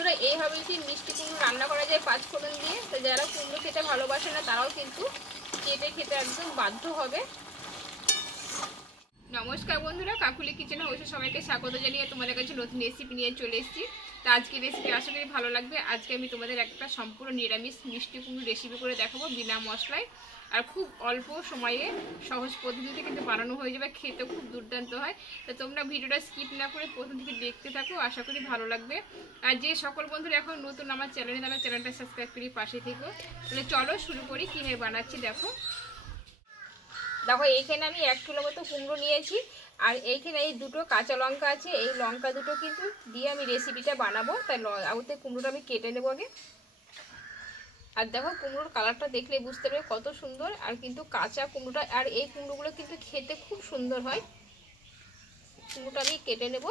বন্ধুরা এইভাবে যদি মিষ্টি কুমড়ো রান্না করা যায় 5 ফোড়ন দিয়ে, তো যারা কুমড়ো খেতে ভালোবাসে না তারাও কিন্তু কেটে খেতে একদম বাধ্য হবে। নমস্কার বন্ধুরা, কাকুলি কিচেন হাউসে সবাইকে স্বাগত জানিয়ে তোমাদের কাছে নতুন রেসিপি নিয়ে চলে এসেছি। তো আজকের রেসিপি আশা করি ভালো লাগবে। আজকে আমি তোমাদের একটা সম্পূর্ণ নিরামিষ মিষ্টি কুমড়ো রেসিপি করে দেখাবো, বিনা মশলায় আর খুব অল্প সময়ে সহজ পদ্ধতিতে কিন্তু বানানো হয়ে যাবে, খেতে খুব দুর্দান্ত হয়। তো তোমরা ভিডিওটা স্কিপ না করে প্রথম থেকে দেখতে থাকো, আশা করি ভালো লাগবে। আর যে সকল বন্ধুরা এখন নতুন আমার চ্যানেলে, তারা চ্যানেলটা সাবস্ক্রাইব করে পাশে থেকো। তাহলে চলো শুরু করি কীভাবে বানাচ্ছি। দেখো এইখানে আমি 1 কিলো মতো কুমড়ো নিয়েছি, আর এইখানে এই দুটো কাঁচা লঙ্কা আছে, এই লঙ্কা দুটো কিন্তু দিয়ে আমি রেসিপিটা বানাবো। তাই ওতে কুমড়োটা আমি কেটে নেবো আগে। আর দেখো কুমড়োর কালারটা দেখলে বুঝতে পারবে কত সুন্দর, আর কিন্তু কাঁচা কুমড়োটা, আর এই কুমড়োগুলো কিন্তু খেতে খুব সুন্দর হয়। কুমড়োটা আমি কেটে নেব।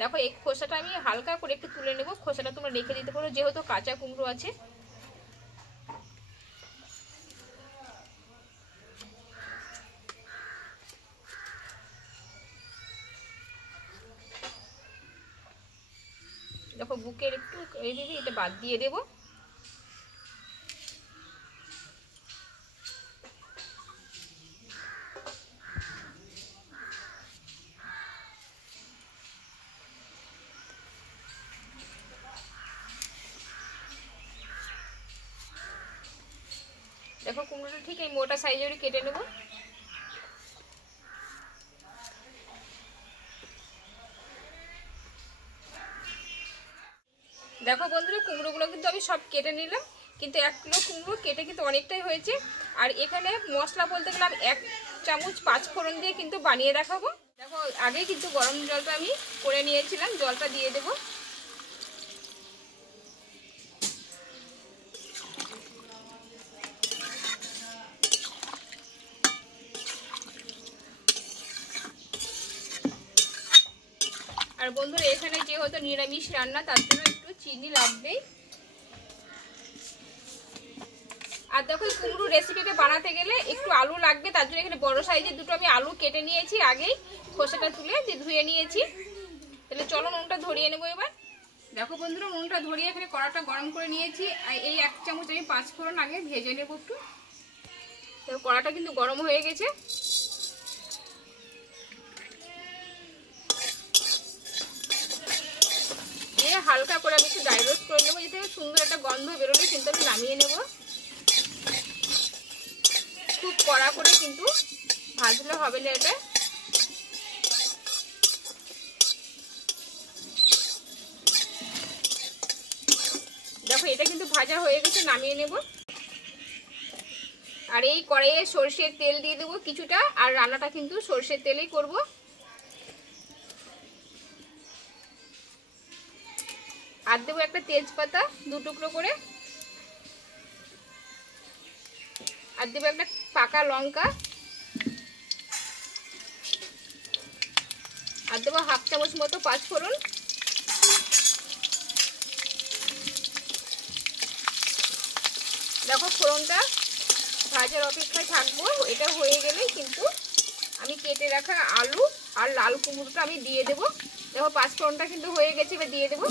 দেখো এই খোসাটা আমি হালকা করে একটু তুলে নেব, খোসাটা তোমরা রেখে দিতে পারো যেহেতু কাঁচা কুমড়ো আছে। দেখো বুকের একটু এই দিদি এটা বাদ দিয়ে দেব। দেখো কুমড়োটা ঠিক এই মোটা সাইজের কেটে নেব। দেখো বন্ধুরা কুমড়োগুলো কিন্তু আমি সব কেটে নিলাম, কিন্তু 1 কিলো কুমড়ো কেটে কিন্তু অনেকটাই হয়েছে। আর এখানে মশলা বলতে গেলাম 1 চামচ 5 ফোড়ন দিয়ে কিন্তু বানিয়ে দেখাবো। দেখো আগে কিন্তু গরম জলটা আমি করে নিয়েছিলাম, জলটা দিয়ে দেব। আর বন্ধুরা এখানে যেহেতু নিরামিষ রান্না, তার জন্য একটু চিনি লাগবেই। আর দেখো কুমড়ো রেসিপিটা বানাতে গেলে একটু আলু লাগবে, তার জন্য এখানে বড় সাইজের দুটো আমি আলু কেটে নিয়েছি, আগেই খোসাটা তুলে ধুয়ে নিয়েছি। তাহলে চলো নুনটা ধরিয়ে নেবো এবার। দেখো বন্ধুরা নুনটা ধরিয়ে এখানে কড়াটা গরম করে নিয়েছি, আর এই 1 চামচ আমি 5 ফোড়ন আগে ভেজে নেবো একটু। কড়াটা কিন্তু গরম হয়ে গেছে। হালকা করে আমি একটু ড্রাই রোস্ট করে নেবো, যাতে সুন্দর একটা গন্ধ বেরোলে কিন্তু আমি নামিয়ে নেব। খুব কড়া করে কিন্তু ভাজলে হবে না এটা। দেখো এটা কিন্তু ভাজা হয়ে গেছে, নামিয়ে নেব। আর এই কড়াইয়ে সরষের তেল দিয়ে দেবো কিছুটা, আর রান্নাটা কিন্তু সরষের তেলেই করব। আর দেবো একটা তেজপাতা 2 টুকরো করে, আর দেবো একটা পাকা লঙ্কা, আর দেবো 1/2 চামচ মতো 5 ফোড়ন। দেখো ফোড়নটা ভাজার অপেক্ষায় থাকবো, এটা হয়ে গেলেই কিন্তু আমি কেটে রাখা আলু আর লাল কুমড়োটা আমি দিয়ে দেবো। দেখো 5 ফোড়নটা কিন্তু হয়ে গেছে, এবার দিয়ে দেবো।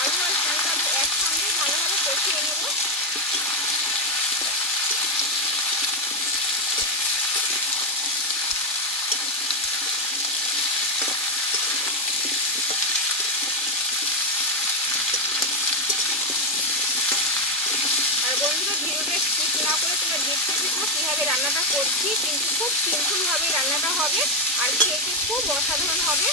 আলু আর কুমড়োটা আমি একসঙ্গে ভালোভাবে কষিয়ে নেব। বন্ধুরা ভিডিওটা স্কিপ না করে তোমরা দেখতে থাকো কীভাবে রান্নাটা করছি, কিন্তু খুব সিম্পলভাবে রান্নাটা হবে আর খেতে খুব অসাধারণ হবে।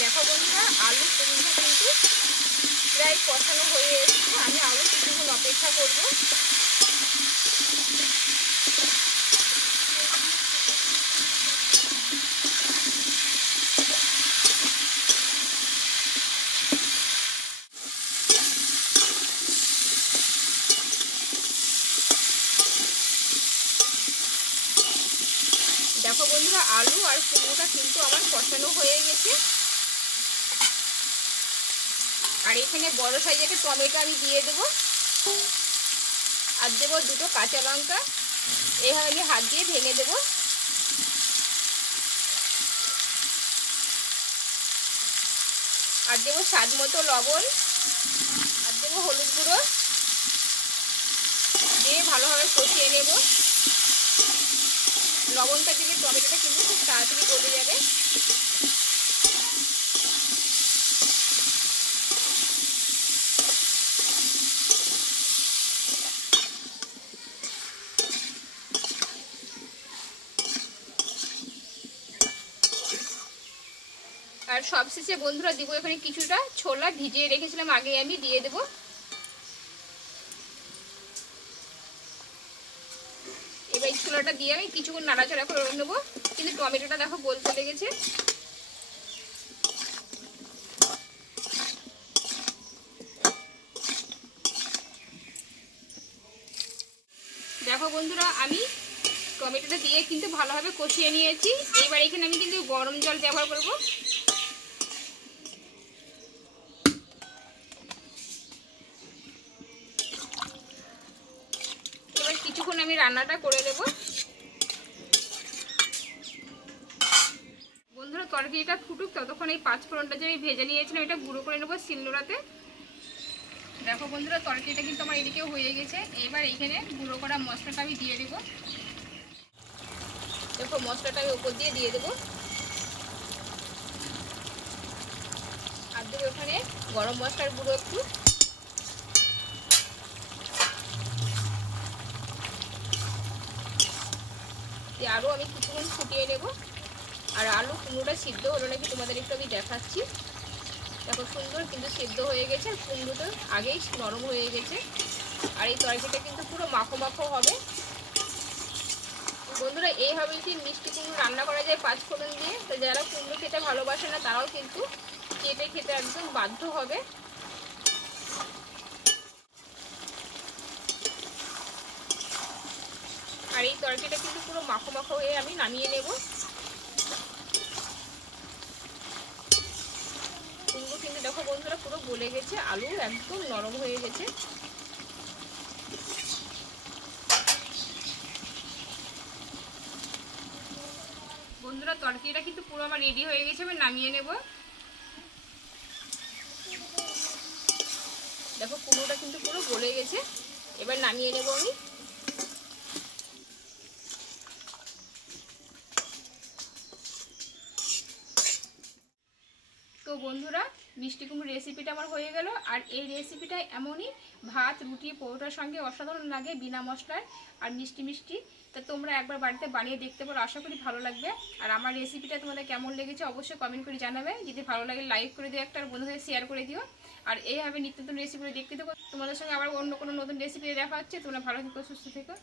দেখো বন্ধুরা আলু কুমড়ো কিন্তু প্রায় কষানো হয়ে এসেছে, আমি আরও কিছুক্ষণ অপেক্ষা করব। বন্ধুরা আলু আর কুমড়োটা কিন্তু আমার কষানো হয়ে গেছে। আর এখানে বড় সাইজের একটা টমেটো আমি দিয়ে দেবো, আর দেবো 2টো কাঁচা লঙ্কা। এইভাবে আমি হাত দিয়ে ভেঙে দেবো। আর দেবো স্বাদ মতো লবণ, আর দেবো হলুদ গুঁড়ো, দিয়ে ভালোভাবে কষিয়ে নেব। লবণটা দিলে টমেটোটা কিন্তু খুব তাড়াতাড়ি গলে যাবে। আর সবশেষে বন্ধুরা দিব এখানে কিছুটা ছোলা ভিজিয়ে রেখেছিলাম আগে, আমি দিয়ে দেব। এবার এই ছোলাটা দিয়ে আমি কিছুক্ষণ নাড়াচাড়া করে নেবো। কিন্তু টমেটোটা দেখো গলতে লেগেছে। দেখো বন্ধুরা আমি টমেটোটা দিয়ে কিন্তু ভালোভাবে কষিয়ে নিয়েছি। এইবার এখানে আমি কিন্তু গরম জল ব্যবহার করব। এবার কিছুক্ষণ আমি রান্নাটা করে নেব। বন্ধুরা তরকারিটা ফুটুক, ততক্ষণ এই 5 ফোড়নটা যে আমি ভেজে নিয়েছিলাম এটা গুঁড়ো করে নেবো শিলনোড়াতে। দেখো বন্ধুরা তরকারিটা কিন্তু আমার এদিকেও হয়ে গেছে। এবার এইখানে গুঁড়ো করা মশলাটা আমি দিয়ে দেবো। দেখো মশলাটা আমি উপর দিয়ে দেবো। আর দেবো ওখানে গরম মশলার গুঁড়ো একটু। আরও আমি কিছুক্ষণ ফুটিয়ে নেব। আর আলু কুমড়োটা সিদ্ধ হলো নাকি তোমাদের একটু আমি দেখাচ্ছি। দেখো সুন্দর কিন্তু সিদ্ধ হয়ে গেছে, আর কুমড়োটা আগেই নরম হয়ে গেছে। আর এই তরকারিটা কিন্তু পুরো মাখো মাখো হবে। বন্ধুরা এইভাবে কি মিষ্টি কুমড়ো রান্না করা যায় 5 ফোড়ন দিয়ে। তো যারা কুমড়ো খেতে ভালোবাসে না তারাও কিন্তু চেটে খেতে একদম বাধ্য হবে। আর এই তরকারিটা কিন্তু পুরো মাখো মাখো হয়ে আমি নামিয়ে নেব। কুমড়ো কিন্তু দেখো বন্ধুরা পুরো গলে গেছে, আলু একদম নরম হয়ে গেছে। বন্ধুরা তরকারিটা কিন্তু পুরো আমার রেডি হয়ে গেছে, আমি নামিয়ে নেব। দেখো কুমড়োটা কিন্তু পুরো গলে গেছে, এবার নামিয়ে নেব আমি। তো বন্ধুরা মিষ্টি কুমড়োর রেসিপিটা আমার হয়ে গেল। আর এই রেসিপিটা এমনই ভাত রুটি পরোটার সঙ্গে অসাধারণ লাগে, বিনা মশলায় আর মিষ্টি মিষ্টি। তা তোমরা একবার বাড়িতে বানিয়ে দেখতে পারো, আশা করি ভালো লাগবে। আর আমার রেসিপিটা তোমাদের কেমন লেগেছে অবশ্যই কমেন্ট করে জানাবে। যদি ভালো লাগে লাইক করে দিও একটা, আর বন্ধুদের শেয়ার করে দিও। আর এইভাবে নিত্য নতুন রেসিপিগুলো দেখতে থাকো। তোমাদের সঙ্গে আবার অন্য কোনো নতুন রেসিপি দেখা হচ্ছে। তোমরা ভালো থেকো, সুস্থ থেকো।